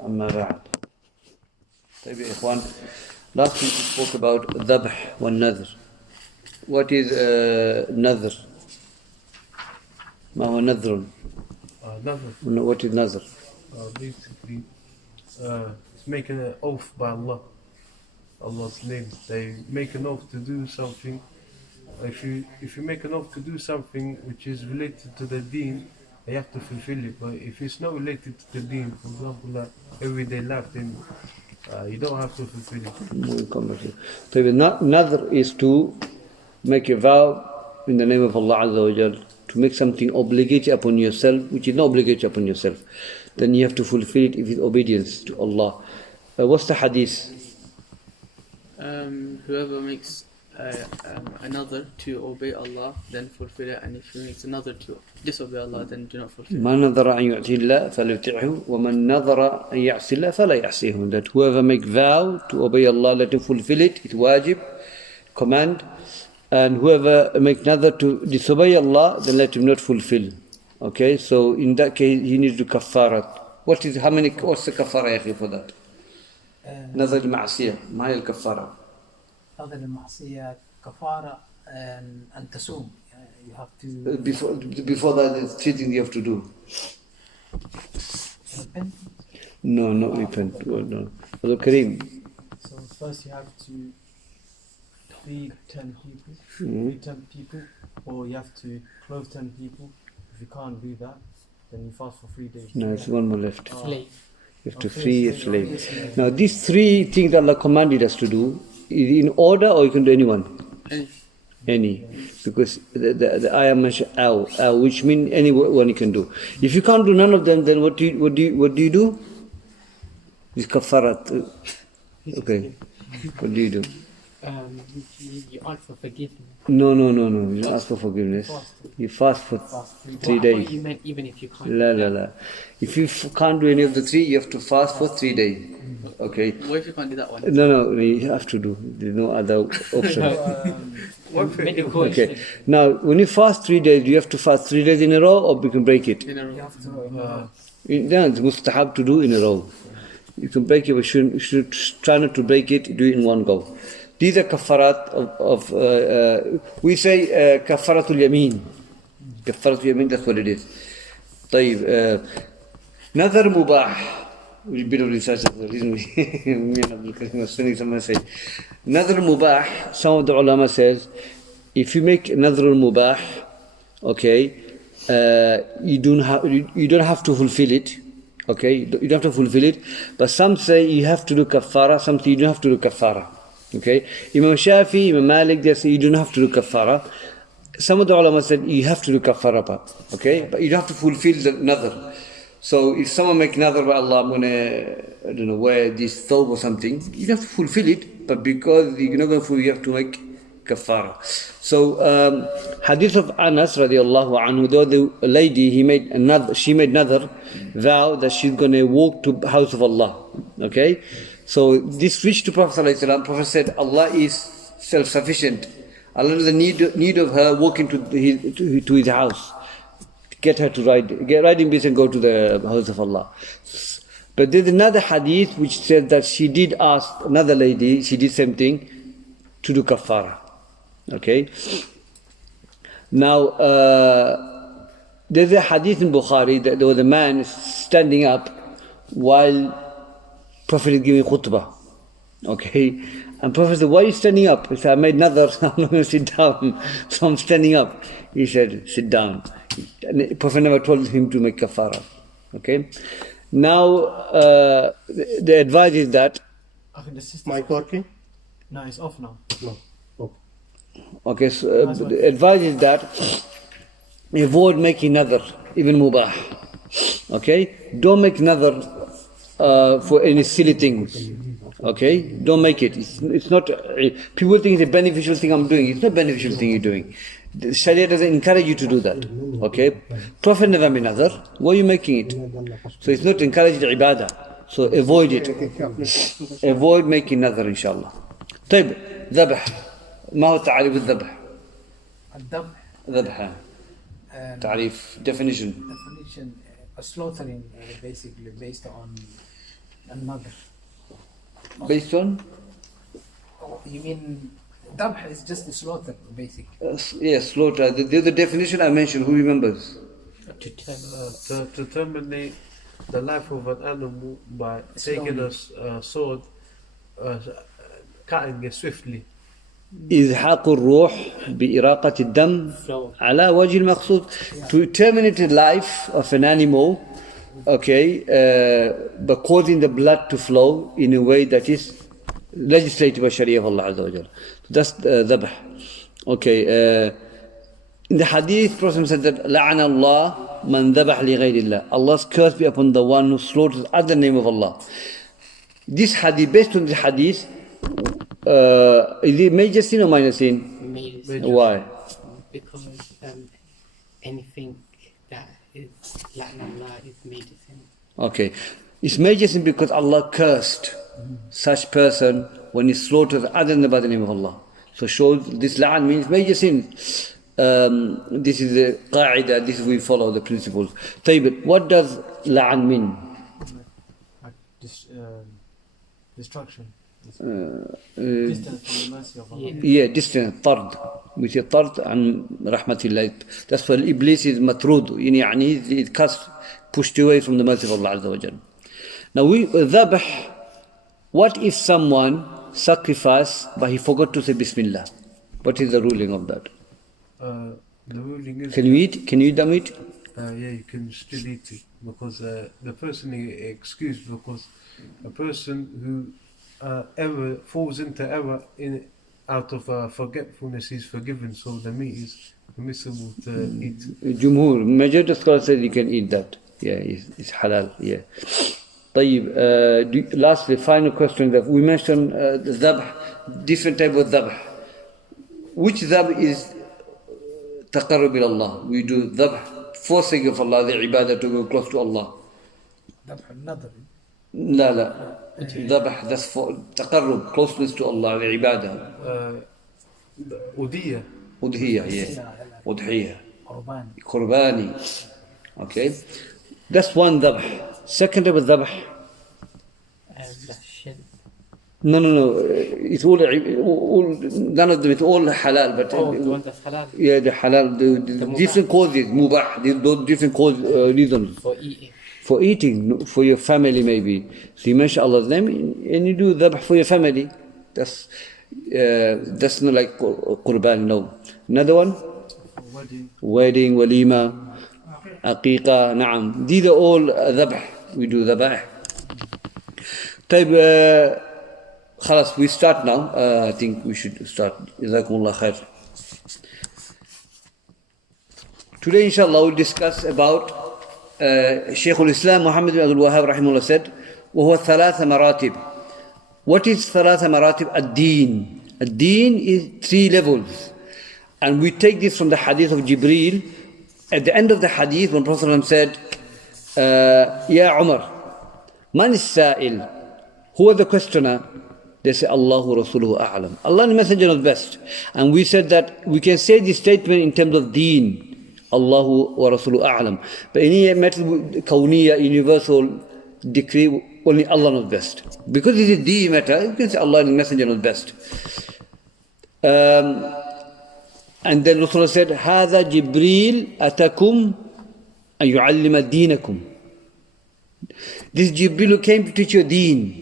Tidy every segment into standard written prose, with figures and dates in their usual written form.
أما بعد. طيب يا إخوان, last week we spoke about ذبح والنذر. What is نذر? ما هو نذر? What is نذر? Basically, it's making an oath by Allah, Allah's name. They make an oath to do something. If you make an oath to do something which is related to the deen, you have to fulfill it. But if it's not related to the deen, for example, everyday life, then you don't have to fulfill it. So nadr is to make a vow in the name of Allah Azza wa Jal, to make something obligatory upon yourself, which is not obligatory upon yourself. Then you have to fulfill it if it's obedience to Allah. What's the hadith? Whoever makes another to obey Allah, then fulfill it, and if he makes another to disobey Allah, then do not fulfill it. من نظر أن يعطي الله فليطعه ومن نظر أن يعصي الله فلا يعصيه. That whoever make vow to obey Allah, let him fulfill it. It's wajib, command. And whoever make another to disobey Allah, then let him not fulfill. Okay, so in that case he needs to kafarat. What's the kafara ya akhi for that? نظر المعصية. ما هي الكفارة؟ نظر المعصية كفارة أن تصوم. You have to before that, there's three things you have to do. repent. No, not repent. No. Kareem. So first you have to feed 10 people, feed 10 people, or you have to clothe 10 people. If you can't do that, then you fast for 3 days. No, it's one more left. Slave. You have to free a slave. Now, these three things Allah commanded us to do, is in order, or you can do anyone? Any. Because the ayah mentioned aw, which means anyone you can do. If you can't do none of them, then what do you do? This kafarat. Okay. What do you do? You ask for forgiveness. No. You don't ask for forgiveness. You fast for 3 days. You meant even if you can't. La. If you can't do any of the three, you have to fast for 3 days. Okay. What if you can't do that one? No, you have to do. There's no other option. Okay. Now, when you fast 3 days, do you have to fast 3 days in a row, or you can break it? In a row. You have to. It's mustahab to do in a row. You can break it, but you should try not to break it. Do it in one go. These are kafarat we say kafaratul yameen. Kafaratul yameen, that's what it is. طيب, nadhar mubah. A bit of research, isn't it? Me and Abdul Karim was spending someone say. Nadhar mubah, some of the ulama says, if you make nadhar mubah, okay, you don't have to fulfill it. Okay, you don't have to fulfill it. But some say you have to do kafara, some say you don't have to do kafara. Okay, Imam Shafi, Imam Malik, they say you don't have to do kafara. Some of the ulama said you have to do kafara, okay, but you don't have to fulfill the nadhr. So if someone make nadhr by Allah, I'm gonna, wear this thobe or something, you don't have to fulfill it, but because you're not going to fulfill, you have to make kafara. So hadith of Anas radiallahu anhu, though the lady she made nadhr vow that she's going to walk to the house of Allah. Okay. So this reached to Prophet ﷺ. Prophet said, Allah is self-sufficient. Allah doesn't need of her walking to his house. Get her to get riding beast and go to the house of Allah. But there's another hadith which said that she did ask another lady, she did same thing, to do kafara. Okay? Now, there's a hadith in Bukhari that there was a man standing up while Prophet is giving khutbah. Okay? And Prophet said, why are you standing up? He said, I made nadhar, I'm not going to sit down, so I'm standing up. He said, sit down. And Prophet never told him to make kafara. Okay? Now, the advice is that... Mic working? No, it's off now. No. Okay, so the advice is that avoid making nadhar, even mubah. Okay? Don't make nadhar for any silly things. Okay? Don't make it. It's not... people think it's a beneficial thing I'm doing. It's not a beneficial thing you're doing. The Sharia doesn't encourage you to do that. Okay? Prophet never made nadhar. Why are you making it? So it's not encouraged ibadah. So avoid it. Avoid making nadhar, inshallah. طيب, ذبح. ما هو تعريف الذبح؟ الذبح ذبح. تعريف definition. a slaughtering basically based on another. Based on? You mean dhabh is just the slaughter basically? Yes, slaughter. The definition I mentioned, who remembers? To terminate the life of an animal by taking a sword, cutting it swiftly. إزحاق الروح بإراقة الدم على وجه المقصود. To terminate the life of an animal, okay, by causing the blood to flow in a way that is legislated by Sharia of Allah Azza wa Jalla. That's dhabh. Okay. In the hadith, Prophet said that لعن الله من ذبح لغير الله. Allah's curse be upon the one who slaughters other name of Allah. This hadith, based on the hadith, is it major sin or minor sin? Major sin. Why? Because anything that is la'na Allah is major sin. Okay. It's major sin because Allah cursed such person when he slaughters other than by the name of Allah. So shows this la'an means major sin. This is the qa'idah, this we follow the principles. طيب, what does la'an mean? Like destruction. Distance from the mercy of Allah. Yeah, distance, طرد. We say طرد عن رحمة الله. That's why Iblis is matrud. يعني he's cast, pushed away from the mercy of Allah Azza wa Jalla. Now dhabh, what if someone sacrificed but he forgot to say Bismillah? What is the ruling of that? The ruling is. Can you eat? Can you eat the meat? Yeah, you can still eat it because the person is excused because a person who ever falls into error out of forgetfulness is forgiven, so the meat is permissible to eat. Jumhur, majority of scholars say you can eat that. Yeah, it's halal. Yeah. طيب, lastly, final question that we mentioned the dhabh, different type of dhabh. Which dhabh is taqarrub ila Allah? We do dhabh for sake of Allah, the ibadah to go close to Allah. Dhabh al-nadr. لا ذبح, that's for تقرب, closeness to Allah, the ibadah. Udiyah. Udhiyah, yeah. Udhiyah. Qurbani. Qurbani. Okay. That's one dhabh. Second type of dhabh. No. It's all none of them, it's all halal. But the one that's halal? Yeah, the halal, the different causes, mubah, those different reasons. For eating. For eating, for your family maybe. So you mention Allah's name and you do dhabh for your family. That's not like qurban, no. Another one? Wedding, walima, aqiqah, na'am. These are all dhabh. We do dhabh. طيب, خلاص, we start now. I think we should start. Jazakumullah khair. Today, inshallah, we'll discuss about Shaykhul-Islam Muhammad ibn Abdul-Wahhab رحمه said, وهو ثلاث مراتب. What is ثلاث مراتب? الدين. الدين is 3 levels. And we take this from the hadith of Jibreel. At the end of the hadith, when Prophet said, Ya Umar, man is sa'il? Who are the questioner? They say, Allahu Rasuluhu A'lam. Allah and the Messenger knows best. And we said that we can say this statement in terms of deen. Allahu wa Rasuluhu A'lam. But any matter, kawniyya, universal decree, only Allah knows best. Because it is deen matter, you can say Allah and the Messenger knows best. And then Rasulullah said, هذا جبريل أتاكم أن يعلم دينكم. This Jibreel who came to teach you deen.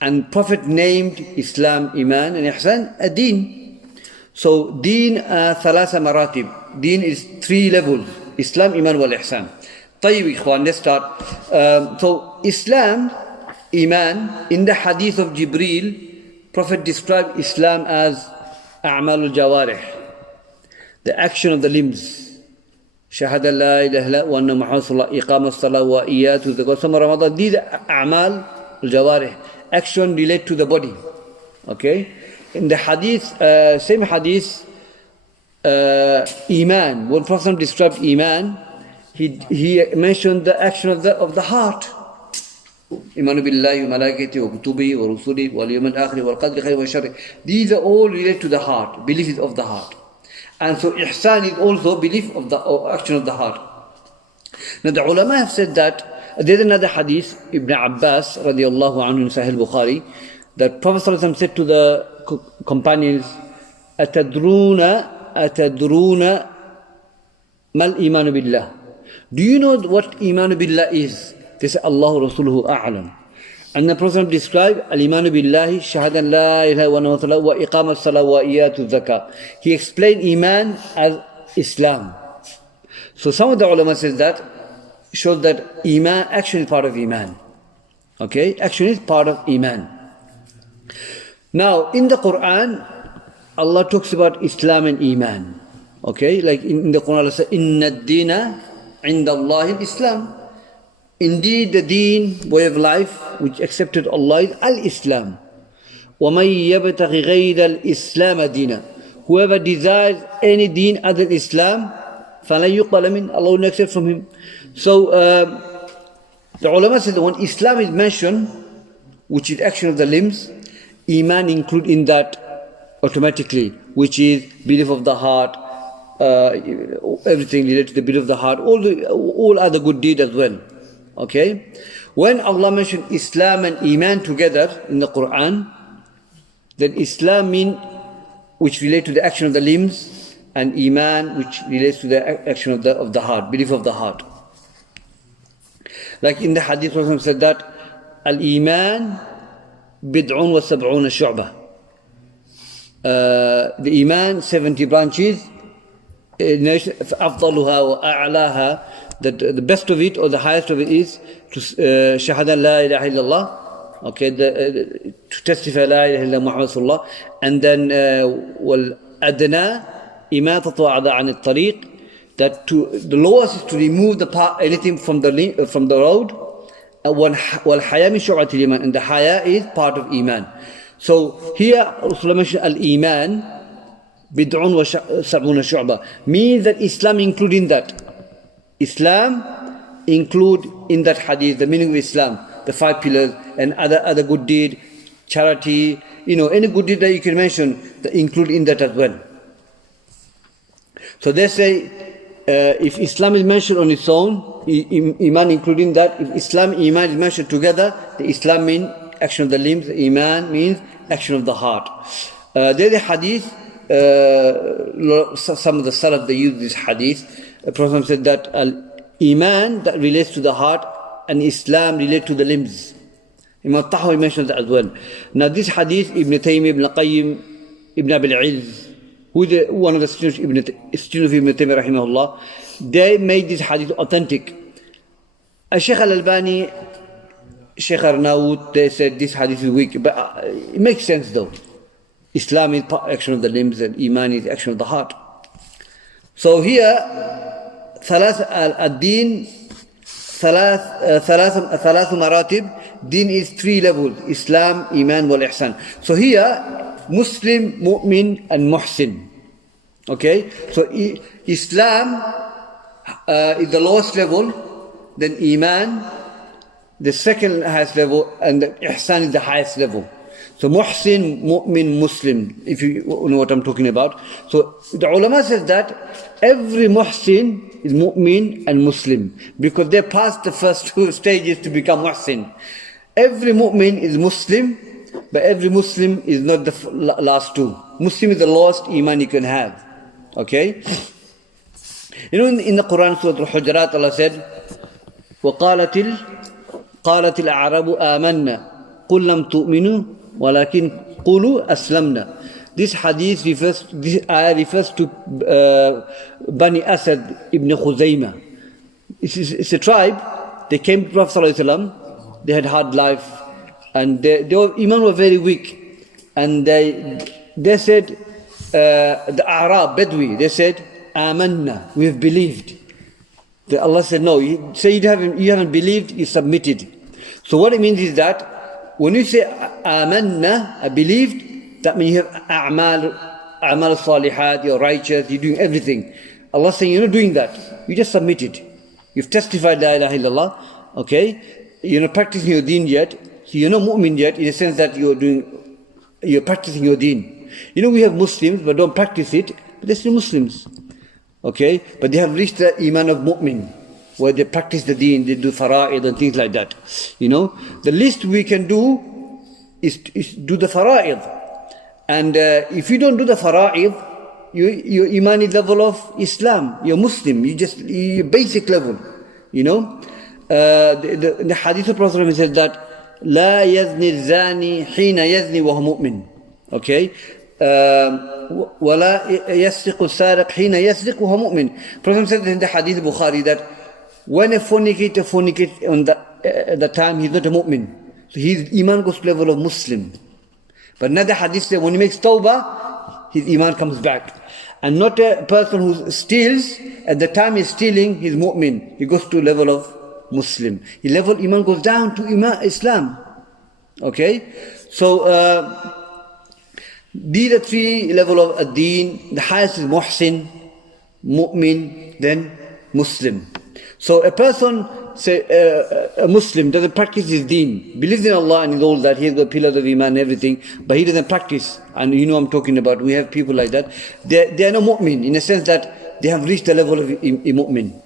And Prophet named Islam, Iman and Ihsan a deen. So deen ثلاثة مراتب. Deen is 3 levels. Islam, Iman wal Ihsan. طيب إخوان, let's start. So Islam, Iman, in the hadith of Jibreel, Prophet described Islam as أعمال الجوارح, the action of the limbs. شهادة لا إله إلا وأن محمد صلى الله عليه وسلم إقام الصلاة وإيات الزكاة صوم رمضان. These are أعمال الجوارح, action relate to the body. Okay. In the hadith, same hadith, Iman. When Prophet described Iman, he mentioned the action of the heart. إيمان بالله وملائكته وكتبه ورسله واليوم الآخر والقدر خير وشر. These are all related to the heart, beliefs of the heart. And so ihsan is also belief of the action of the heart. Now the ulama have said that, there's another hadith, Ibn Abbas radiallahu anhu in Sahih Bukhari, that Prophet ﷺ said to the companions, أَتَدْرُونَ mal iman billah. Do you know what iman billah is? They say, Allahu Rasuluhu a'lam. And the Prophet described al-iman billahi shahadan la ilaha illallah wa iqamat salah wa iyatu zakah. He explained iman as Islam. So some of the ulama says that, shows that iman, action is part of iman. Okay, action is part of iman. Now in the Quran, Allah talks about Islam and iman. Okay, like in the Quran, Allah says, "Inna ad-dina inda Allah Islam." Indeed, the deen, way of life, which accepted Allah is al-Islam. وَمَن يَبْتَغِ غَيْرَ الْإِسْلَامَ دِينًا. Whoever desires any deen other than Islam, فَلَن يُقْبَلَ مِنْهُ. Allah will not accept from him. So, the ulama said that when Islam is mentioned, which is action of the limbs, iman include in that automatically, which is belief of the heart, everything related to the belief of the heart, all other good deeds as well. Okay? When Allah mentioned Islam and iman together in the Quran, then Islam means which relate to the action of the limbs, and iman which relates to the action of the heart, belief of the heart. Like in the hadith, Prophet said that al-iman bid'un wa sab'una shu'bah. The iman, 70 branches, أفضلها وأعلاها, that the best of it or the highest of it is to shahada la ilaha illallah, okay, to testify la ilaha illallah Muhammad sallallahu, and then wal adna imatatu a'da an al-tariq, that the lowest is to remove anything from the road, wal haya min shu'atil iman, and the haya is part of iman. So here Rasulullah mentioned al-iman bid'un wa sab'una shu'bah, means that Islam include in that. Islam include in that hadith the meaning of Islam, the 5 pillars, and other good deed, charity, any good deed that you can mention, that include in that as well. So they say, if Islam is mentioned on its own, iman including that. If Islam, iman is mentioned together, the Islam means action of the limbs, the iman means action of the heart. There's a hadith, some of the Salaf, they use this hadith. The Prophet said that iman that relates to the heart and Islam relate to the limbs. Imam Tahawi mentions that as well. Now this hadith, Ibn Taymiyyah, Ibn Qayyim, Ibn Abil Izz, who is one of the students of Ibn Taymiyyah rahimahullah, they made this hadith authentic. Shaykh al-Albani, Shaykh Arnaout, they said this hadith is weak, but it makes sense though. Islam is action of the limbs and iman is action of the heart. So here, الدين ثلاث مراتب. Deen is 3 levels: Islam, Iman, wal Ihsan. So here, Muslim, Mu'min, and Muhsin. Okay? So Islam is the lowest level, then Iman, the second highest level, and the Ihsan is the highest level. So Muhsin, Mu'min, Muslim, if you know what I'm talking about. So the ulama says that every Muhsin is Mu'min and Muslim, because they passed the first 2 stages to become Muhsin. Every Mu'min is Muslim, but every Muslim is not the last 2. Muslim is the lowest iman you can have. Okay? In the Quran, Surah Al-Hujurat, Allah said, قالت الأعراب آمنا قل لم تؤمنوا ولكن قولوا أسلمنا. This hadith this ayah refers to Bani Asad ibn Khuzaymah. It's a tribe. They came to Prophet ﷺ. They had hard life, and their iman were very weak. And they said, the Arab, Bedouin, they said, Amanna, we have believed. Allah said, no, you say you haven't believed, you submitted. So what it means is that when you say Amanna, I believed, that means you have a'mal salihat, you're righteous, you're doing everything. Allah saying you're not doing that, you just submitted. You've testified la ilaha illallah, okay? You're not practicing your deen yet, so you're not mu'min yet, in the sense that you're practicing your deen. We have Muslims but don't practice it, but they're still Muslims. Okay? But they have reached the iman of mu'min. where they practice the deen, they do fara'id and things like that. The least we can do is do the fara'id. And if you don't do the fara'id, your iman is level of Islam, you're Muslim, your basic level. The hadith of Prophet says that لا يزني الزاني حين يزني وهو مؤمن. Okay? ولا يسرق السارق حين يسرق وهو مؤمن. Prophet said in the hadith of Bukhari that when a fornicator fornicates on the time he's not a mu'min. So his iman goes to level of Muslim. But another hadith says when he makes tawbah, his iman comes back. And not a person who steals, at the time he's stealing, he's mu'min. He goes to level of Muslim. His level of iman goes down to Islam. Okay? So, these are three levels of ad-deen. The highest is muhsin, mu'min, then Muslim. So a person, say a Muslim, doesn't practice his deen, believes in Allah and all that, he has the pillars of iman and everything, but he doesn't practice. And I'm talking about, we have people like that. They are no mu'min, in a sense that they have reached the level of mu'min.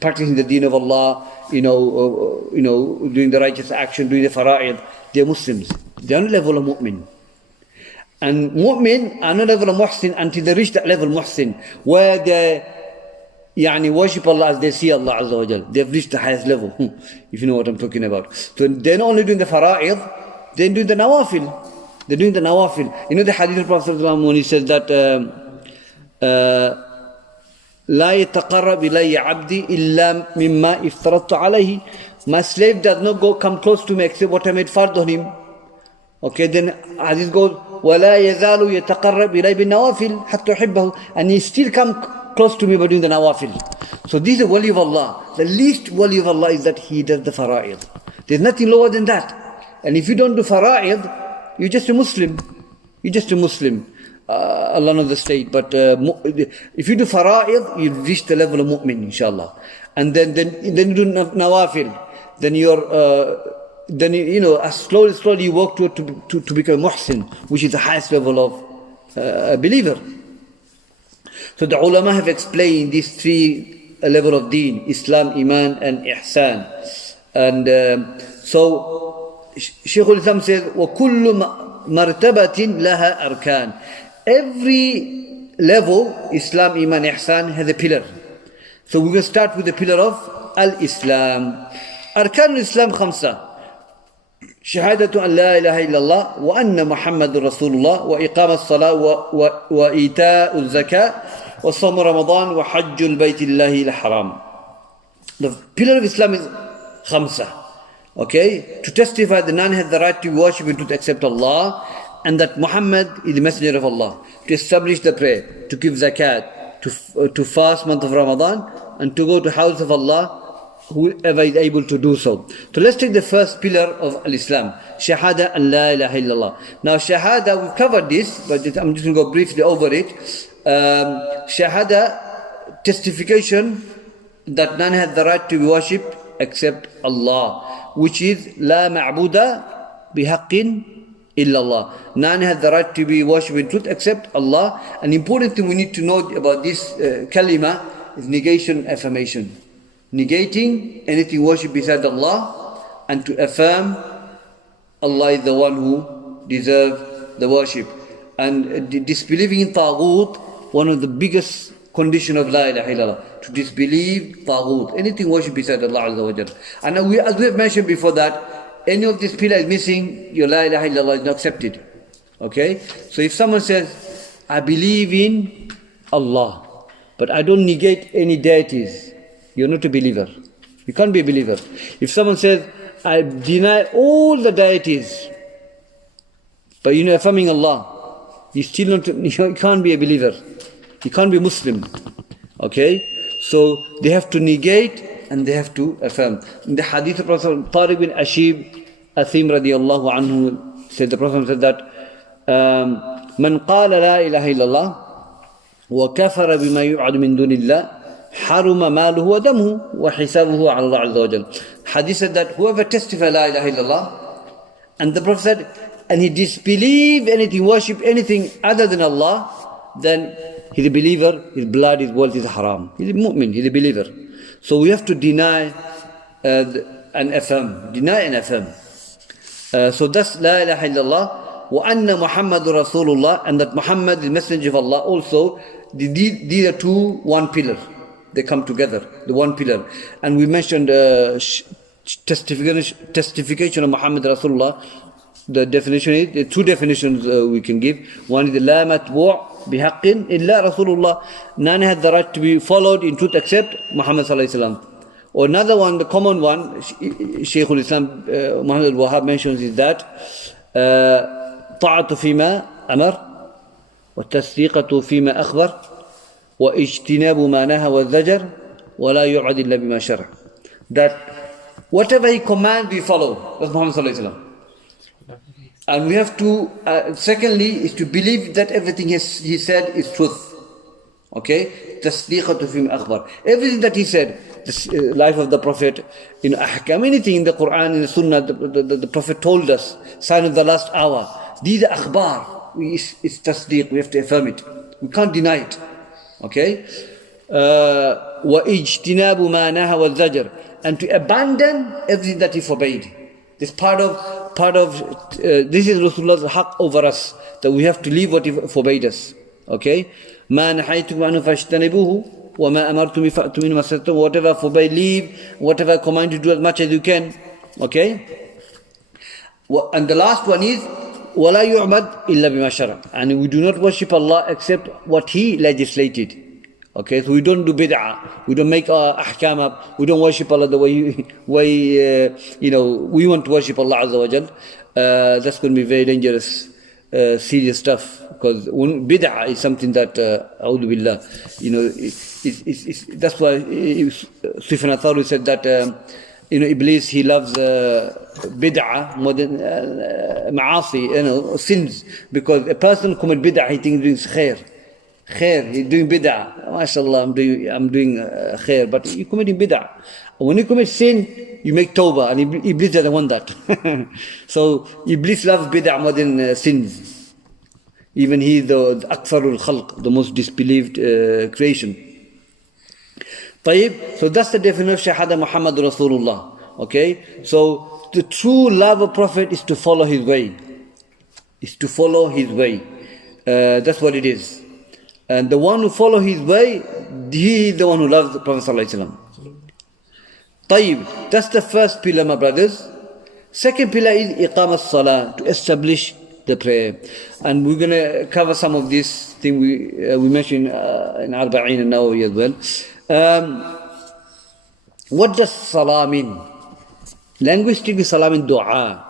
Practicing the deen of Allah, doing the righteous action, doing the fara'id. They are Muslims. They are on the level of mu'min. And mu'min are on the level of muhsin until they reach that level muhsin, where they worship Allah as they see Allah Azza wa Jal. They have reached the highest level, if you know what I'm talking about. So they're not only doing the fara'id, they're doing the nawafil. They're doing the nawafil. The hadith of Prophet when he says that لا يتقرب إلي عبدي إلا مما افترضت عليه. My slave does not come close to me except what I made fard on him. Okay, then hadith goes ولا يزال يتقرب إلي بالنوافل حتى أحبه. And he still come close to me by doing the nawafil. So this is a wali of Allah. The least wali of Allah is that he does the fara'id. There's nothing lower than that. And if you don't do fara'id, you're just a Muslim. You're just a Muslim. Allah knows the state. But if you do fara'id, you reach the level of mu'min, inshallah. And then you do nawafil. Then slowly you work to become muhsin, which is the highest level of a believer. So the ulama have explained these three levels of deen: Islam, Iman, and Ihsan. And so Shaykhul-Islam says, وَكُلُّ مَرْتَبَةٍ لَهَا أَرْكَانٍ. Every level, Islam, Iman, Ihsan, has a pillar. So we're going to start with the pillar of Al-Islam. أركان الإسلام 5: شهادة أن لا إله إلا الله وأن محمد رسول الله وإقام الصلاة وإيتاء الزكاة وصوم رمضان وحج البيت الله الحرام. The pillar of Islam is 5. Okay? To testify that none has the right to worship and to accept Allah, and that Muhammad is the messenger of Allah. To establish the prayer, to give zakat, to fast month of Ramadan, and to go to house of Allah, whoever is able to do so. So let's take the first pillar of Al-Islam, Shahada an la ilaha illallah. Now Shahada, we've covered this, but I'm just going to go briefly over it. Shahada, testification that none has the right to be worshipped except Allah, which is La ma'buda bihaqqin illallah. None has the right to be worshipped in truth except Allah. An important thing we need to know about this kalima is negation, affirmation. Negating anything worshipped beside Allah, and to affirm Allah is the one who deserves the worship. And disbelieving in Taghut, one of the biggest conditions of La ilaha illallah, to disbelieve Taghut, anything worshipped beside Allah Azza wa Jal. And as we have mentioned before that, any of these pillars is missing, your La ilaha illallah is not accepted. Okay? So if someone says, I believe in Allah, but I don't negate any deities, you're not a believer. You can't be a believer. If someone says, I deny all the deities, but you're affirming Allah, you can't be a believer. You can't be Muslim. Okay? So they have to negate and they have to affirm. In the hadith of Prophet Tariq bin Ashib Athim radiyallahu anhu said, the Prophet said that Man qala la ilaha illallah wa kafara bima yu'adu min dunillah haruma maluhu wa damuhu wa hisabuhu ala Allah azza wa jal. Hadith said that whoever testifies la ilaha illallah, and the Prophet said, and he disbelieve anything, worship anything other than Allah, then he's a believer, his blood, his wealth is haram. He's a mu'min, he's a believer. So we have to deny and affirm. Deny and affirm. So that's La ilaha illallah. وَأَنَّ مُحَمَّدُ رَسُولُ اللَّهِ, and that Muhammad is the messenger of Allah also. These are two, one pillar. They come together, the one pillar. And we mentioned testification of Muhammad Rasulullah. The definition is, the two definitions we can give. One is the La matbu' bihaqqin illa Rasulullah. None has the right to be followed in truth except Muhammad sallallahu alaihi wasallam. Or another one, the common one, Shaykhul-Islam Muhammad ibn Abdul-Wahhab mentions is that طاعة فيما أمر والتصديقة فيما أخبر واجتناب ما نهى والزجر ولا يعد إلا بما شرع. That whatever he commands we follow. That's Muhammad sallallahu alaihi wasallam. And we have to, secondly, is to believe that everything he said is truth. Okay? تصديقة فيما أخبر. Everything that he said, the life of the Prophet, ahkam, anything in the Quran, in the Sunnah, the Prophet told us, sign of the last hour. These are akhbar. It's tasdeeq, we have to affirm it. We can't deny it. Okay? وَإِجْتِنَابُ مَا نَهَى وَالزَّجْرِ, and to abandon everything that he forbade. This part of this is Rasulullah's haqq over us, that we have to leave what he forbade us. Okay? مَا نَحَيْتُكُمْ عَنْهُ فَاشْتَنِبُوهُ وَمَا أَمَرْتُمْ فَأْتُوا مِنْهُ مَا اسْتَطَعْتُمْ. Whatever forbade, leave. Whatever I command you, do as much as you can. Okay? And the last one is وَلَا يُعْبَدْ إِلَّا بِمَا شَرَعَ, and we do not worship Allah except what He legislated. Okay, so we don't do bid'ah, we don't make ahkam up, we don't worship Allah the way we want to worship Allah Azza wa Jal. That's going to be very dangerous, serious stuff, because bid'ah is something that, a'udhu billah, that's why Sufyan al-Thawri said that Iblis, he loves bid'ah more than ma'asi, sins, because a person commit bid'ah, he thinks he's doing khair, he's doing bid'ah. MashaAllah, I'm doing khair, but you're committing bid'ah. When you commit sin, you make tawbah, and Iblis doesn't want that. So Iblis loves bid'ah more than sins. Even he is the akfarul khalq, the most disbelieved creation. So that's the definition of Shahada Muhammad Rasulullah. Okay? So the true love of Prophet is to follow his way. That's what it is. And the one who follows his way, he is the one who loves the Prophet sallallahu alaihi wasallam. That's the first pillar, my brothers. Second pillar is iqam as-salah, to establish the prayer. And we're going to cover some of this thing we mentioned in Arba'in and Nawawi as well. What does salah mean? Linguistically, salah means dua.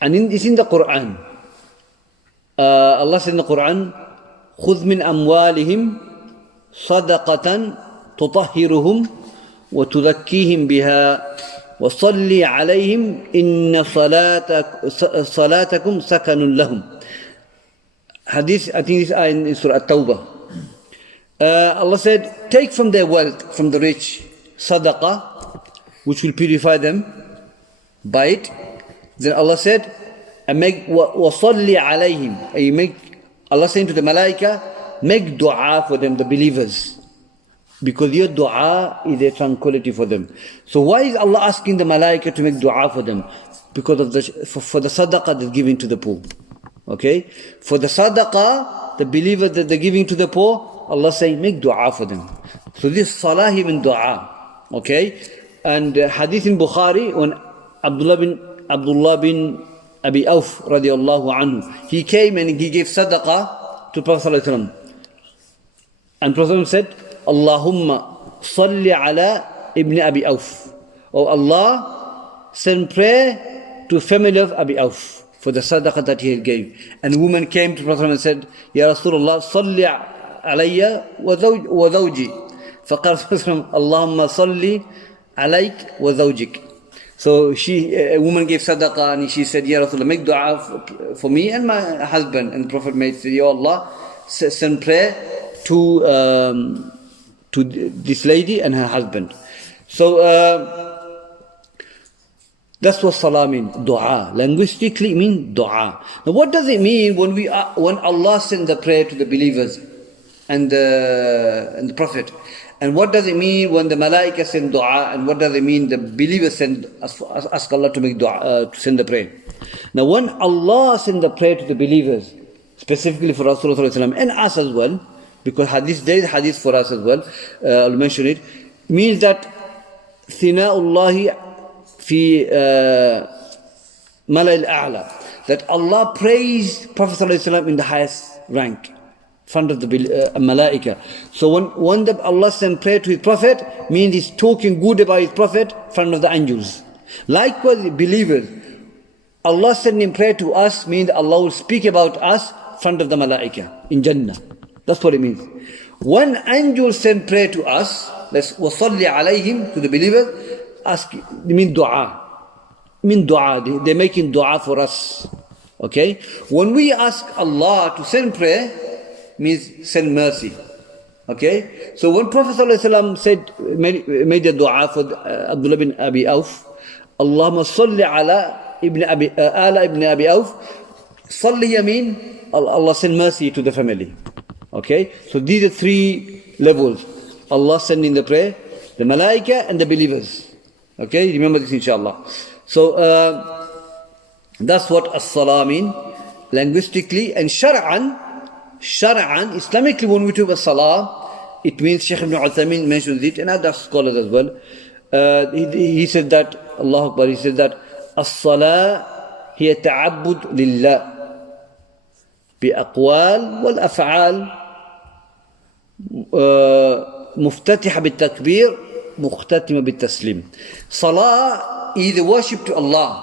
And it's in the Quran. Allah said in the Quran, خُذْ مِنْ أَمْوَالِهِمْ صَدَقَةً تُطَهِّرُهُمْ وَتُذَكِّيهِمْ بِهَا وَصَلِّ عَلَيْهِمْ إِنَّ صَلَاتَكُمْ سَكَنٌ لَهُمْ. Hadith, I think this is in Surah At-Tawbah. Allah said, take from their wealth, from the rich, sadaqah, which will purify them, buy it. Then Allah said, and make وَصَلِّ عَلَيْهِمْ, Allah saying to the malaika, make dua for them, the believers. Because your dua is a tranquility for them. So why is Allah asking the malaika to make dua for them? Because of for the sadaqah that's given to the poor. Okay? For the sadaqah, the believers that they're giving to the poor, Allah saying, make dua for them. So this salah even dua. Okay? And hadith in Bukhari, when Abdullah bin Abi Auf radiallahu anhu, he came and he gave sadaqah to Prophet sallallahu alaihi wasallam. And Prophet said, Allahumma salli ala ibn Abi Auf. Oh Allah, send prayer to family of Abi Auf for the sadaqah that he gave. And the woman came to Prophet and said, Ya Rasulullah, salli alayya wa zawji. فقال Allahumma salli alayk wa zawjik. So a woman gave sadaqah and she said, Ya Rasulullah, make dua for me and my husband. And the Prophet said, Ya Allah, send prayer to this lady and her husband. So that's what salah means, dua. Linguistically it means dua. Now what does it mean when Allah sends the prayer to the believers and the Prophet. And what does it mean when the malaika send dua, and what does it mean the believers ask Allah to make dua, to send the prayer? Now when Allah send the prayer to the believers, specifically for Rasulullah ﷺ and us as well, because there is hadith for us as well, I'll mention it, means that Thina'ullahi fi Mala'il A'la, that Allah praised Prophet ﷺ in the highest rank, front of the Malaika. So when Allah sent prayer to His Prophet, means He's talking good about His Prophet in front of the angels. Likewise, believers, Allah sending prayer to us means Allah will speak about us in front of the Malaika in Jannah. That's what it means. When angels send prayer to us, let's وَصَلِّ عَلَيْهِمْ, to the believers, they mean dua. They're making dua for us. Okay? When we ask Allah to send prayer, means send mercy. Okay? So when Prophet ﷺ made a dua for Abdullah bin Abi Auf, Allahumma salli ala ibn Abi Auf, salli mean Allah send mercy to the family. Okay? So these are three levels. Allah sending the prayer, the malaika and the believers. Okay? Remember this inshallah. So that's what as-salah mean linguistically, and shar'an, Islamically, when we talk about salah, it means Shaykh ibn Uthaymeen mentions it, and other scholars as well. He said that, Allah Akbar, he said that as-salah hiya ta'abbud lillah bi-aqwal wal-af'al muftatiha bil-takbir mukhtatima bil-taslim. Salah is the worship to Allah,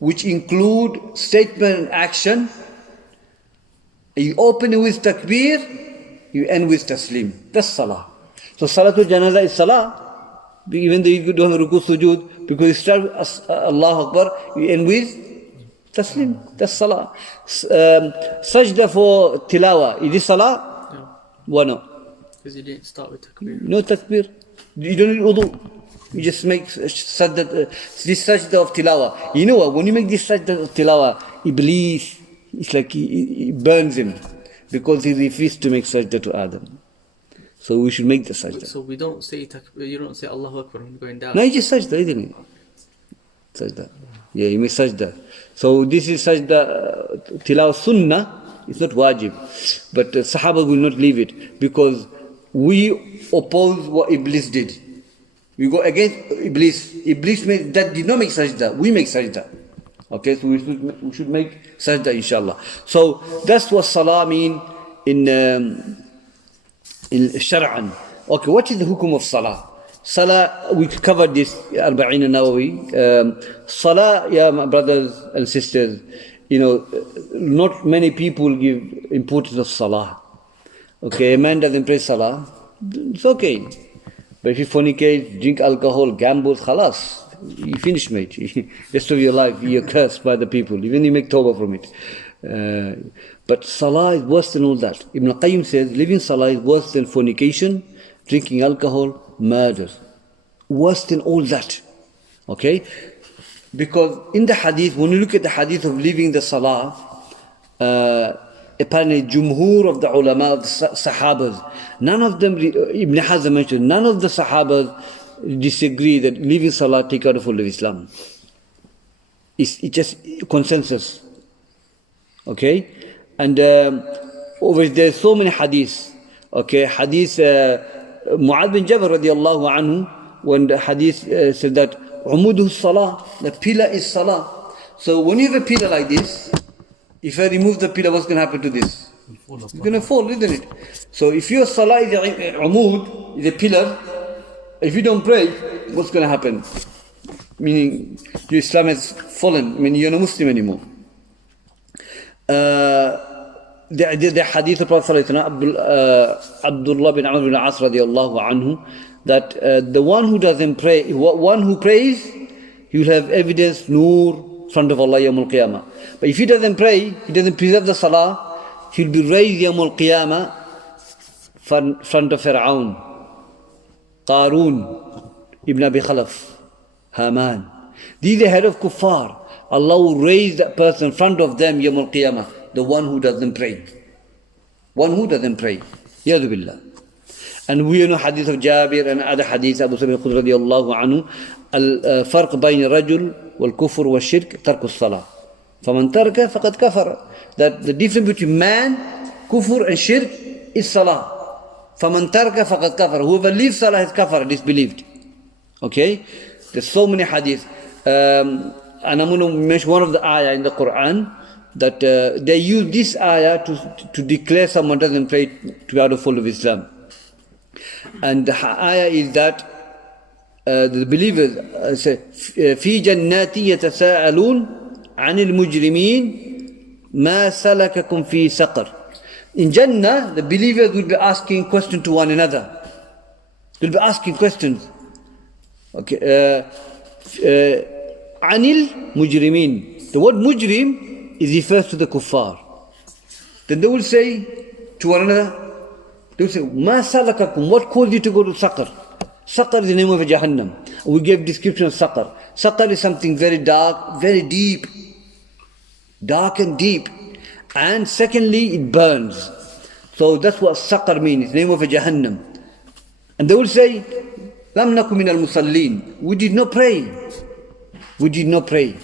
which include statement and action. You open with takbir, you end with taslim. That's salah. So salatul janaza is salah, even though you don't have ruku sujood, because you start Allah Akbar, you end with taslim. That's salah. Sajda for tilawa, is this salah? No. Why not? Because you didn't start with takbir. No takbir. You don't need wudu. You just make sajda, this sajda of tilawa. You know what? When you make this sajda of tilawa, Iblis, it's like he burns him, because he refused to make sajda to Adam. So we should make the sajda. So we don't say takbir, you don't say Allahu Akbar when going down. No, you just sajda, isn't it? Sajda. Yeah, you make sajda. So this is sajda, tilawa sunnah, it's not wajib. But Sahaba will not leave it, because we oppose what Iblis did. We go against Iblis. Iblis did not make sajda. We make sajda. Okay, so we should make sajda, inshallah. So that's what salah mean in shar'an. Okay, what is the hukum of salah? Salah, we covered this, Arba'in Nawawi. Salah, yeah, my brothers and sisters, not many people give importance of salah. Okay, a man doesn't pray salah, it's okay. But if you fornicate, drink alcohol, gamble, khalas, you finish, mate. Rest of your life, you're cursed by the people. Even you make tawbah from it. But salah is worse than all that. Ibn Qayyim says, living salah is worse than fornication, drinking alcohol, murder. Worse than all that. Okay? Because in the hadith, when you look at the hadith of leaving the salah, apparently jumhur of the ulama, of the sahabas, none of them, Ibn Hazm mentioned, none of the sahabas disagree that leaving salah take out of all of Islam. It's just consensus. Okay? And over there's so many hadiths. Okay? Hadith, Mu'adh bin Jabal radiallahu anhu, when the hadith said that umuduhu salah, the pillar is salah. So when you have a pillar like this, if I remove the pillar, what's going to happen to this? It's going to fall, isn't it? So if your salah is umud, is a pillar, if you don't pray, what's going to happen? Meaning, your Islam has fallen. I mean, you're not Muslim anymore. The hadith of Prophet Abdullah bin Amr bin As radiallahu anhu, that the one who doesn't pray, one who prays, he will have evidence, nur, in front of Allah yawm al-qiyamah. But if he doesn't pray, he doesn't preserve the salah, he will be raised yawm al-qiyamah front of Fir'aun, Qarun, Ibn Abi Khalaf, Haman. These are the head of kuffar. Allah will raise that person in front of them yawm al-qiyamah, the one who doesn't pray. One who doesn't pray. Yadu billah. And we know hadith of Jabir and other hadith, Abu Sa'id al-Khudri radiyallahu anhu, الفرق بين الرجل والكفر والشرك ترك الصلاة. فمن ترك فقد كفر. That the difference between man, kufr and shirk is salah. فمن ترك فقد كفر. Whoever leaves salah has kafar, disbelieved. Okay? There's so many hadith. And I'm going to mention one of the ayah in the Quran that they use this ayah to declare someone doesn't pray to be out of fold of Islam. And the ayah is that the believers say في جنات يتساءلون عن المجرمين ما سلككم في سقر. In Jannah, the believers will be asking questions to one another. They'll be asking questions. Okay. Anil mujrimin. The word mujrim is refers to the kuffar. Then they will say to one another, they will say, Ma salakakum, what caused you to go to Saqar? Saqar is the name of a Jahannam. We gave description of Saqar. Saqar is something very dark, very deep. Dark and deep. And secondly, it burns. So that's what Saqar means, the name of a Jahannam. And they will say, Lam nakum min al-musallin. We did not pray. We did not pray.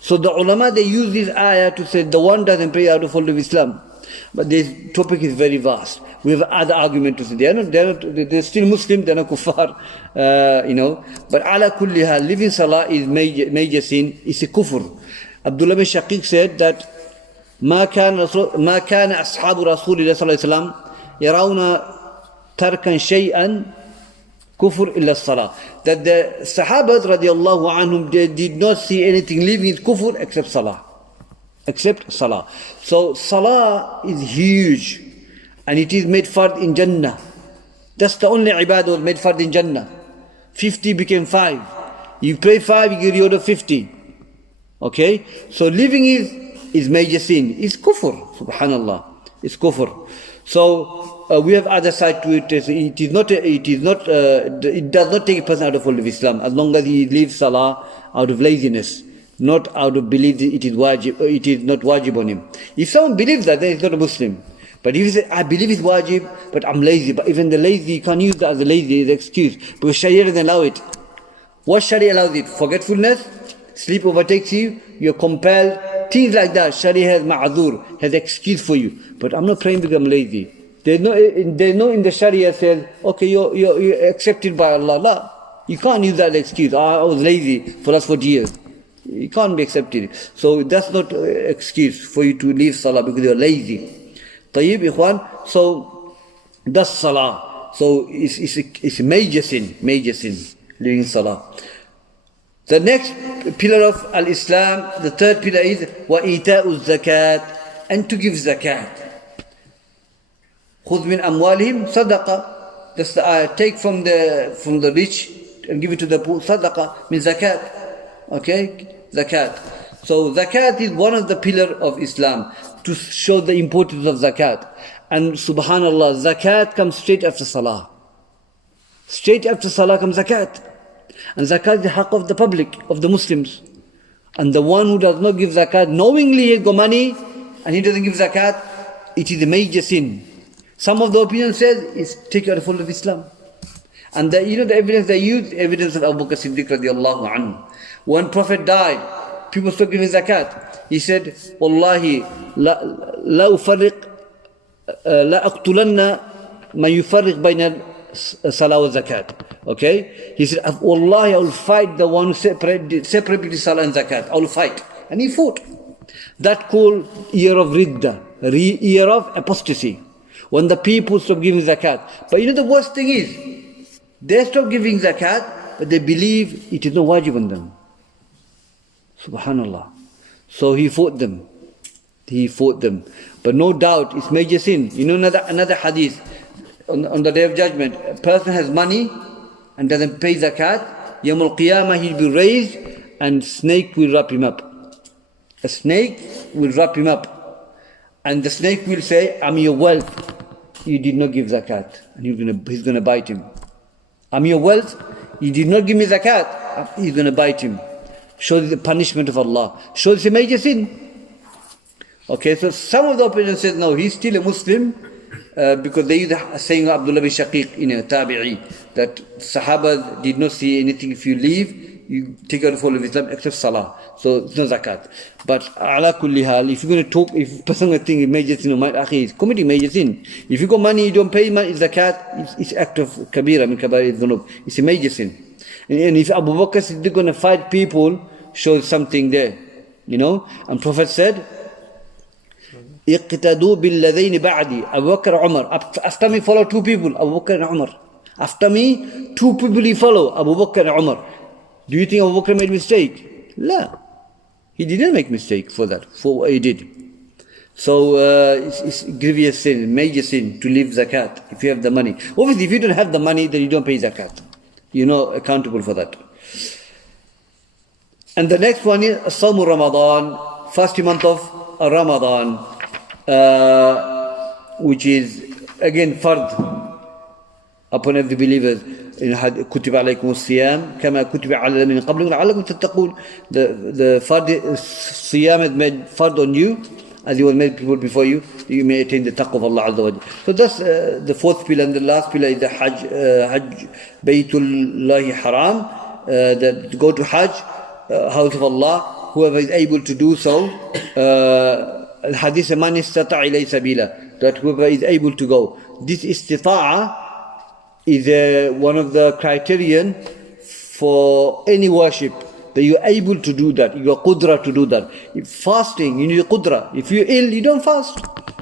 So the ulama, they use this ayah to say the one doesn't pray out of fold of Islam. But this topic is very vast. We have other argument to say. They're still Muslim, they're not kuffar, But ala kulli hal, living salah is major sin, it's a kufr. Abdullah bin Shaqiq said that ما كان أصحاب رسول الله صلى الله عليه وسلم يرون تركا شيئا كفر إلا الصلاة. That the Sahabas radiallahu anhum, they did not see anything living in kufr except salah. Except salah. So salah is huge and it is made fard in Jannah. That's the only ibadah was made fard in Jannah. 50 became 5. You pray 5, you get rid of 50. Okay? So living is major sin. It's kufr. Subhanallah. It's kufr. So we have other side to it. It does not take a person out of fold of Islam as long as he leaves salah out of laziness, not out of belief that it is wajib, it is not wajib on him. If someone believes that, then he's not a Muslim. But if he says, I believe it's wajib, but I'm lazy. But even the lazy, you can't use that as a lazy as an excuse, because Sharia doesn't allow it. What Sharia allows it? Forgetfulness, sleep overtakes you, you're compelled, things like that. Sharia has ma'azur, has excuse for you. But I'm not praying because I'm lazy. There's no in the Sharia says, okay, you're accepted by Allah. La. You can't use that excuse. I was lazy for last 40 years. You can't be accepted. So that's not an excuse for you to leave salah because you're lazy. Tayyib, ikhwan. So that's salah. So it's a major sin, leaving salah. The next pillar of al-Islam, the third pillar is وَإِيتَاءُ الزَّكَاةِ, and to give zakat. خُذْ مِنْ أَمْوَالِهِمْ صَدَقَةً. That's the ayah. Take from the rich and give it to the poor. Sadaqa means zakat. Okay? Zakat. So zakat is one of the pillars of Islam to show the importance of zakat. And subhanallah, zakat comes straight after salah. Straight after salah comes zakat. And zakat is the haqq of the public, of the Muslims. And the one who does not give zakat, knowingly he has got money and he doesn't give zakat, it is a major sin. Some of the opinion says it's take out of fold of Islam. And the evidence they use, evidence of Abu Bakr Siddiq radiallahu anhu. When Prophet died, people stopped giving zakat. He said, Wallahi, la aqtulanna ma yufarriq bayna salah wa zakat. Okay? He said, Wallahi, I will fight the one who separate between salah and zakat. I will fight. And he fought. That called year of ridda, year of apostasy. When the people stop giving zakat. But the worst thing is, they stop giving zakat, but they believe it is not wajib on them. Subhanallah. So he fought them. But no doubt, it's major sin. Another hadith, on the Day of Judgment, a person has money and doesn't pay zakat, Yawm al-Qiyamah he'll be raised and snake will wrap him up. A snake will wrap him up. And the snake will say, I'm your wealth. You did not give zakat. And he's going to bite him. I'm your wealth. You did not give me zakat. He's going to bite him. Shows the punishment of Allah. Shows a major sin. Okay, so some of the opinions says, no, he's still a Muslim because they use the saying of Abdullah bin Shaqiq in a Tabi'i, that Sahaba did not see anything. If you leave, you take out the whole of Islam except Salah. So it's no zakat. But ala kulli hal, if you're going to talk, if a person will think major sin, is committing major sin. If you got money, you don't pay money, zakat, it's act of kabira, min kabair dhunub. It's a major sin. And if Abu Bakr is going to fight people, shows something there. You know? And Prophet said, اقتدوا بالذين بعدي Abu Bakr Umar. After me follow two people, Abu Bakr and Umar. After me, two people you follow, Abu Bakr and Umar. Do you think Abu Bakr made mistake? La. He didn't make mistake for that, for what he did. So it's grievous sin, major sin to leave zakat if you have the money. Obviously, if you don't have the money, then you don't pay zakat. You're not accountable for that. And the next one is Sawm Ramadan, first month of Ramadan, which is again fard upon every believer. كتب عليكم الصيام كما كتب على الذين من قبلكم لعلكم تتقون. The fard Siyam is made fard on you as it was made people before you, you may attain the taqwa of Allah Azza wa Jalla. So that's the fourth pillar, and the last pillar is the Hajj Baytullahi Haram, that go to Hajj, house of Allah, whoever is able to do so. Hadith man istata' ilay sabila, that whoever is able to go. This istita'a is one of the criterion for any worship, that you are able to do that, you are qudra to do that. If fasting, you need a qudra. If you're ill, you don't fast.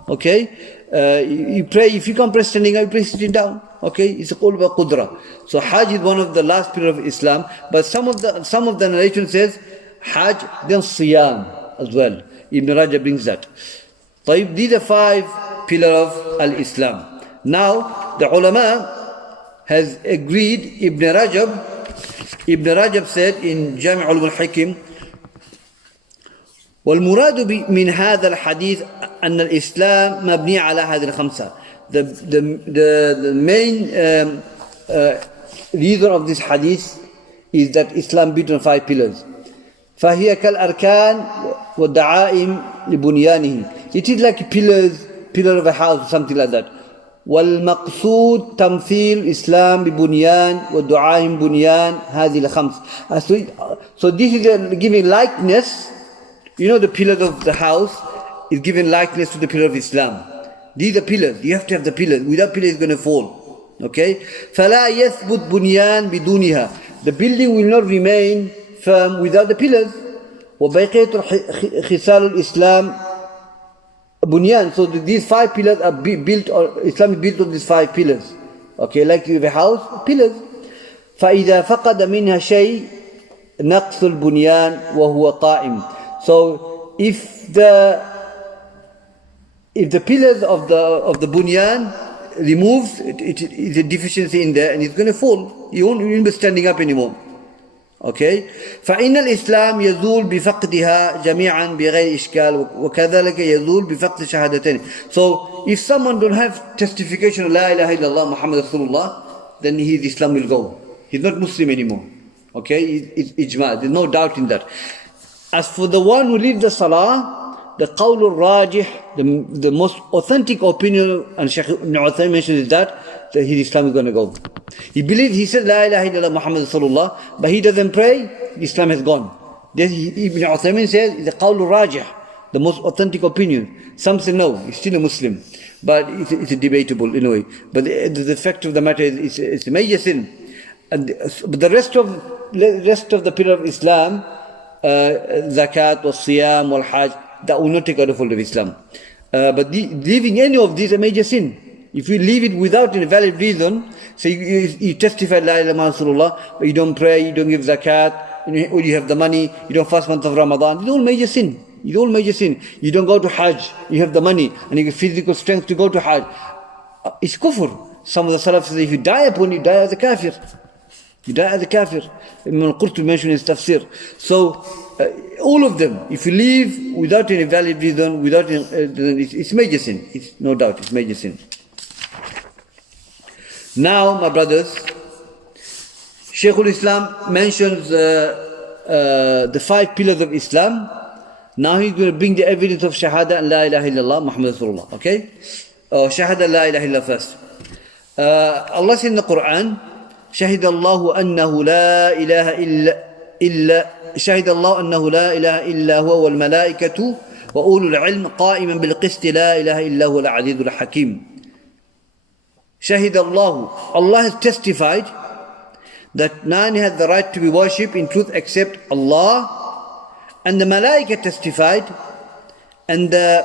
Okay? You pray, if you can't pray standing up, you pray sitting down. Okay? It's called qudra. So Hajj is one of the last pillar of Islam, but some of the narration says Hajj, then Siyam as well. Ibn Rajab brings that. طيب, these are 5 pillars of Al-Islam. Now, the ulama has agreed. Ibn Rajab said in Jami' al-Hikim, والمراد من هذا الحديث أن الإسلام مبني على هذه الخمسة. The main reason of this hadith is that Islam built on 5 pillars. فهي كالأركان والدعائم لبنيانه. It is like pillar of a house, something like that. والمقصود تمثيل إسلام ببنيان ودعائم بنيان هذه الخمس. So this is giving likeness. You know, the pillars of the house is given likeness to the pillar of Islam. These are pillars. You have to have the pillars. Without pillars, it's going to fall. Okay? فلا يثبت بنيان بدونها. The building will not remain firm without the pillars. وبقية خصال الإسلام bunyan. So these 5 pillars are built, or Islam is built on these 5 pillars. Okay, like you have a house, pillars. فإذا فقد منها شيء نقص البنيان وهو قائم. So if the pillars of the bunyan removes, it is a deficiency in there, and it's going to fall. You won't be standing up anymore. Okay, فإن الإسلام يزول بفقدها جميعا بغير إشكال وكذلك يزول بفقد شهادتين. So if someone don't have testification of La ilaha illallah Muhammad Rasulullah, then his Islam will go. He's not Muslim anymore. Okay, it's ijma. There's no doubt in that. As for the one who leaves the Salah, the qawl al-rajih, the most authentic opinion, and Shaykh Ibn Uthaymin mentioned is that his Islam is going to go. He believes, he said La ilaha illallah Muhammad Rasulullah, but he doesn't pray, Islam has gone. Then Ibn Uthaymin says, the qawl al-rajih, the most authentic opinion. Some say no, he's still a Muslim. But it's debatable in a way. But the fact of the matter is it's a major sin. But the rest of the pillar of Islam, zakat, wal siyam, wal hajj, that will not take out the fold of Islam. But leaving any of these is a major sin. If you leave it without a valid reason, so you testify La ilaha illallah Rasulullah, but you don't pray, you don't give zakat, or you have the money, you don't fast month of Ramadan, it's all major sin. It's all major sin. You don't go to Hajj, you have the money, and you have physical strength to go to Hajj. It's kufr. Some of the Salaf say, if you die upon it, you die as a kafir. You die as a kafir. Ibn al-Qurtubi mentioned in his tafsir. So, all of them, if you leave without any valid reason, it's major sin. It's no doubt, it's major sin. Now, my brothers, Shaykhul-Islam mentions the 5 pillars of Islam. Now he's going to bring the evidence of Shahada and La ilaha illallah Muhammad Rasulullah. Okay? Shahada la ilaha illa first. Allah said in the Quran, شهد الله أنه لا إله إلا شهد الله أنه لا إله إلا هو والملائكة وأولو العلم قائما بالقسط لا إله إلا هو العزيز الحكيم. شهد الله, Allah has testified that none has the right to be worshipped in truth except Allah, and the Malaika testified, and the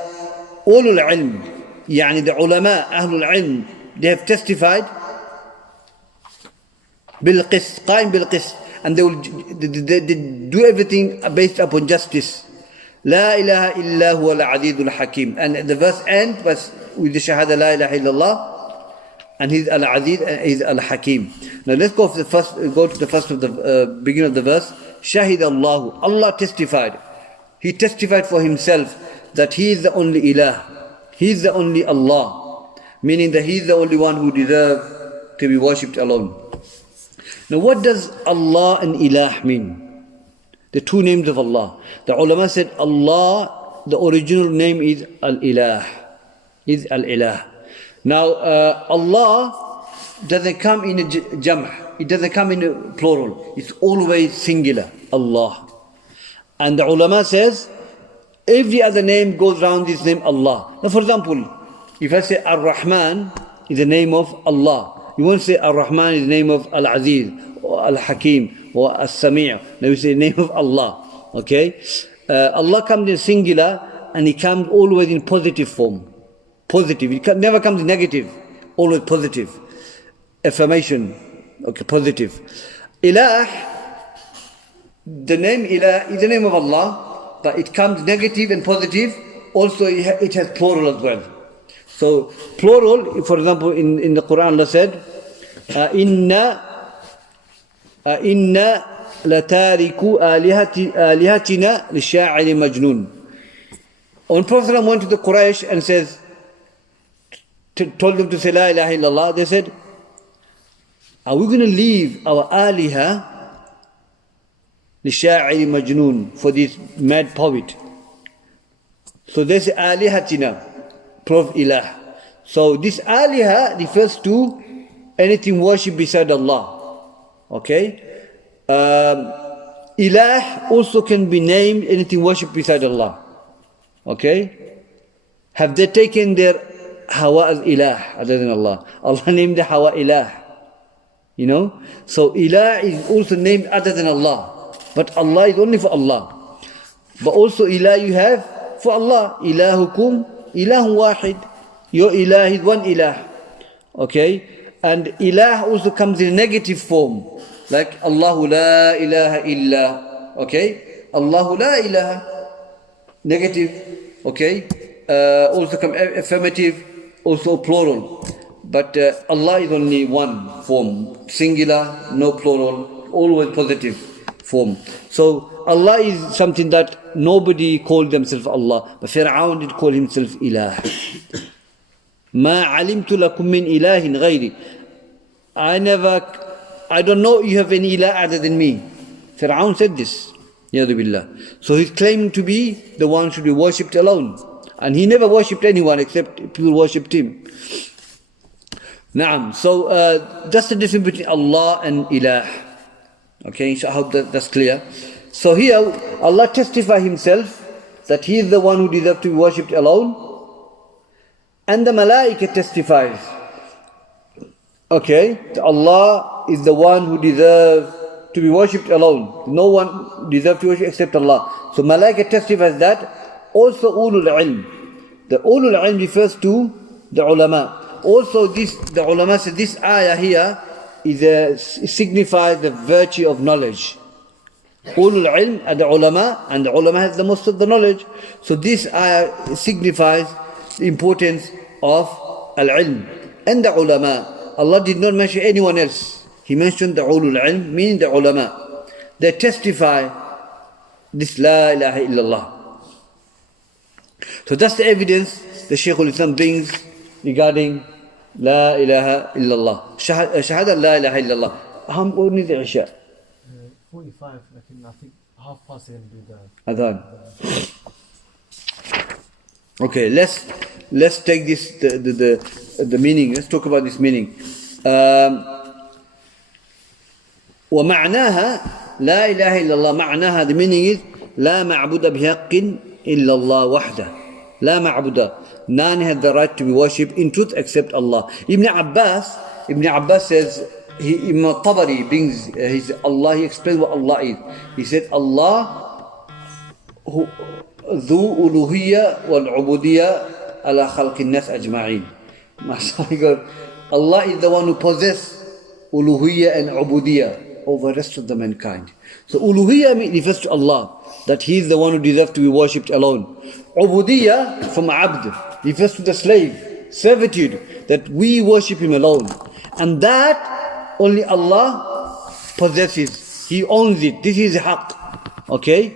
Ulul Ilm, يعني the ulama, Ahlul Ilm, they have testified بالقسط, قائم بالقسط, and they do everything based upon justice. لا إله إلا هو العزيز الحكيم. And the verse ends with the Shahada La ilaha illallah, and he's Al-Aziz and he's Al-Hakim. Now let's go to the first of the beginning of the verse. Shahid Allah. Allah testified. He testified for himself that he is the only Ilah. He is the only Allah. Meaning that he is the only one who deserves to be worshipped alone. Now what does Allah and Ilah mean? The two names of Allah. The ulama said Allah, the original name is Al-Ilah. Is Al-Ilah. Now, Allah doesn't come in a jamh, it doesn't come in a plural, it's always singular, Allah. And the ulama says, every other name goes around this name Allah. Now, for example, if I say Ar-Rahman is the name of Allah, you won't say Ar-Rahman is the name of Al-Aziz, or Al-Hakim, or Al-Sami'. Now you say the name of Allah, okay? Allah comes in singular, and He comes always in positive form. Positive, it never comes negative, always positive. Affirmation, okay, positive. Ilah, the name Ilah is the name of Allah, but it comes negative and positive, also it has plural as well. So, plural, for example, in the Quran Allah said, Inna latariku alihatina lisha'ili majnoon. When Prophet went to the Quraysh and says, told them to say La ilaha illallah, they said, are we going to leave our aliha لِشَاعِرِ majnoon, for this mad poet? So they say alihatina, proof ilah. So this aliha refers to anything worshipped beside Allah. Okay? Ilah also can be named anything worshipped beside Allah. Okay? Have they taken their Hawa as ilah other than Allah? Allah named the Hawa ilah. You know? So ilah is also named other than Allah. But Allah is only for Allah. But also ilah you have for Allah. Ilahukum ilahun wahid. Your ilah is one ilah. Okay? And ilah also comes in a negative form. Like Allahu la ilaha illa. Okay? Allahu la ilaha. Negative. Okay? Also come affirmative. Also plural, but Allah is only one form, singular, no plural, always positive form. So Allah is something that nobody called themselves Allah, but Fir'aun did call himself Ilah. Ma alimtu lakum min ilahin ghayri. I don't know you have any ilah other than me. Fir'aun said this. Yadu billah. So he's claiming to be the one should be worshipped alone. And he never worshipped anyone except people worshipped him. Naam. So that's the difference between Allah and Ilah. Okay, I hope that's clear. So here Allah testifies himself that he is the one who deserves to be worshipped alone. And the Malaika testifies. Okay, Allah is the one who deserves to be worshipped alone. No one deserves to worship except Allah. So Malaika testifies that. Also ulul ilm. The ulul ilm refers to the ulama. Also the ulama said this ayah here signifies the virtue of knowledge. Ulul ilm are the ulama, and the ulama has the most of the knowledge. So this ayah signifies the importance of al-ilm and the ulama. Allah did not mention anyone else. He mentioned the ulul ilm, meaning the ulama. They testify this la ilaha illallah. So that's the evidence the Shaykhul-Islam brings regarding La ilaha illallah. Shahada La ilaha illallah. How many is the Isha? 45, I think 1:30 they're going to do the Adhan. Okay, let's take this the meaning. Let's talk about this meaning. ومعناها لا إله إلا الله. معناها, the meaning is لا معبود بحق إلا الله وحده. لا معبود. None has the right to be worshipped in truth except Allah. Ibn Abbas says, Ibn Tabari brings his Allah, he explains what Allah is. He said, Allah ذو ألوهية والعبودية على خلق الناس أجمعين. Allah is the one who possesses uluhiyya and ubudiyya over the rest of the mankind. So uluhiyya refers to Allah, that He is the one who deserves to be worshipped alone. Ubudiyya from abd refers to the slave, servitude, that we worship Him alone. And that only Allah possesses. He owns it. This is haqq. Okay?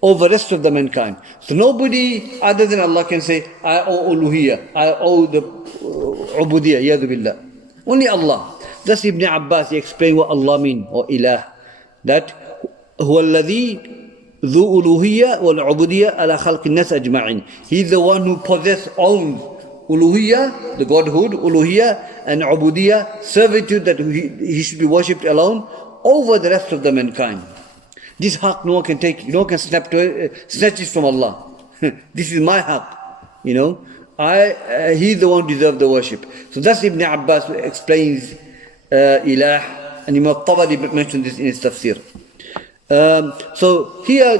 Over the rest of the mankind. So nobody other than Allah can say, I owe uluhiyya, I owe the ubudiyya, yadu billah. Only Allah. Thus Ibn Abbas, he explained what Allah means, or ilah. That هو الذي ذو ألوهية والعبودية على خلق الناس أجمعين. He is the one who owns uluhiyya, the godhood, uluhiyya, and ubudiyya, servitude, that he should be worshipped alone over the rest of the mankind. This haqq no one can take, no one can snatch it from Allah. This is my haqq, He is the one who deserves the worship. So that's Ibn Abbas explains ilah, and Imam Tabari mentioned this in his tafsir. So here,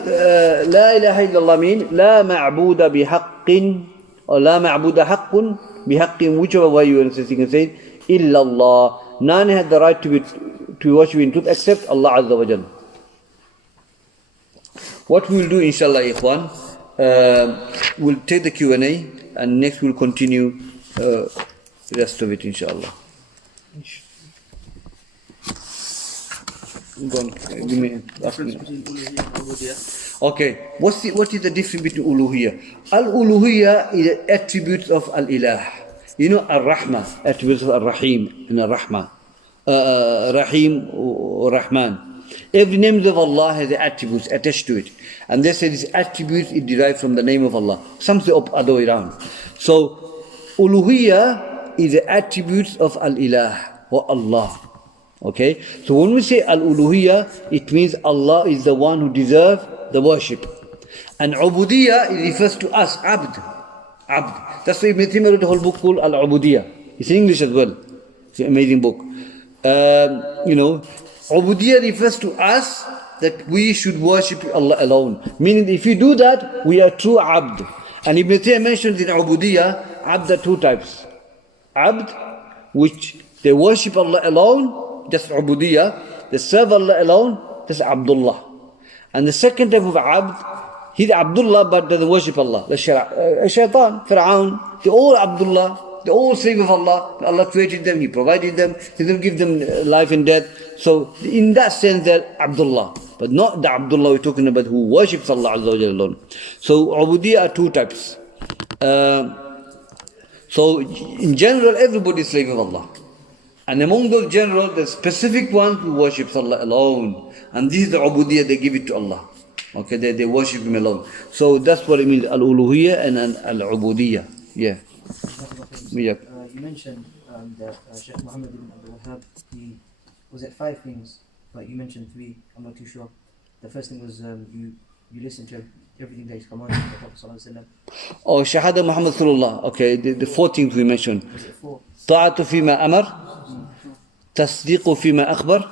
La ilaha illallah means La ma'buda bihaqqin, or La ma'buda haqqun bihaqqin, whichever way you can say it, illallah. None has the right to be worshipped in truth except Allah Azza wa Jalla. What we will do, inshallah, ikhwan, we'll take the Q&A, and next we'll continue the rest of it, inshallah. Go on, give me, ask me. Okay, what is the difference between uluhiyya? Al-uluhiyya is the attributes of al-ilah. Al-rahma, attributes of al-rahim and al-rahma. Rahim or Rahman. Every name of Allah has the attributes attached to it. And they say these attributes is derived from the name of Allah. Some say other way around. So, uluhiyya is the attributes of al-ilah or Allah. Okay? So when we say al-uluhiyya, it means Allah is the one who deserves the worship. And ubudiyya, it refers to us, abd. Abd. That's why Ibn Taymiyyah wrote a whole book called Al-Ubudiyya. It's in English as well. It's an amazing book. Ubudiyya refers to us, that we should worship Allah alone. Meaning if you do that, we are true abd. And Ibn Taymiyyah mentioned in Ubudiyya, abd are two types. Abd, which they worship Allah alone, just ubudiyya. They serve Allah alone, that's Abdullah. And the second type of abd, he's Abdullah but doesn't worship Allah. The Shaitan, Fir'aun, they're all Abdullah, they're all slave of Allah. Allah created them, He provided them, He didn't give them life and death. So in that sense they're Abdullah. But not the Abdullah we're talking about who worships Allah Azza wa Jalla alone. So ubudiyya are two types. So in general, everybody is slave of Allah. And among those general, the specific one who worships Allah alone. And this is the ubudiyya, they give it to Allah. Okay, they worship Him alone. So that's what it means, al-uluhiyya and al-ubudiyya. Yeah. You mentioned that Shaykh Muhammad ibn Abdul-Wahhab, he was at 5 things, but you mentioned 3, I'm not too sure. The first thing was you listen to everything that is commanded by the Prophet sallallahu alaihi wasallam. Oh, Shahada Muhammad Rasulullah. Okay, the 4 things we mentioned. Was it 4? طاعة فيما أمر, تصديق فيما أخبر,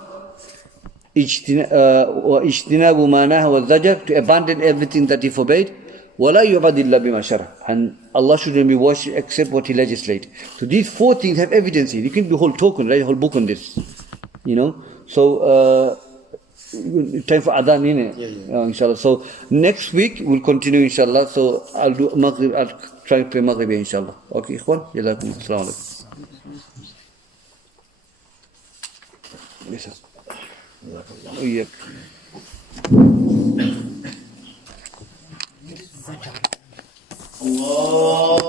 واجتناب ما نهى والزجر, to abandon everything that He forbade, ولا يعبد إلا بما شرع, and Allah shouldn't be worshipped except what He legislates. So these 4 things have evidence here. You can do a whole talk, write a whole book on this. So time for adhan, inshallah. So next week we'll continue, inshallah. So I'll do maghrib, I'll try to pray maghrib, inshallah. Okay, ikhwan, jazakum, assalamu alaikum. Allah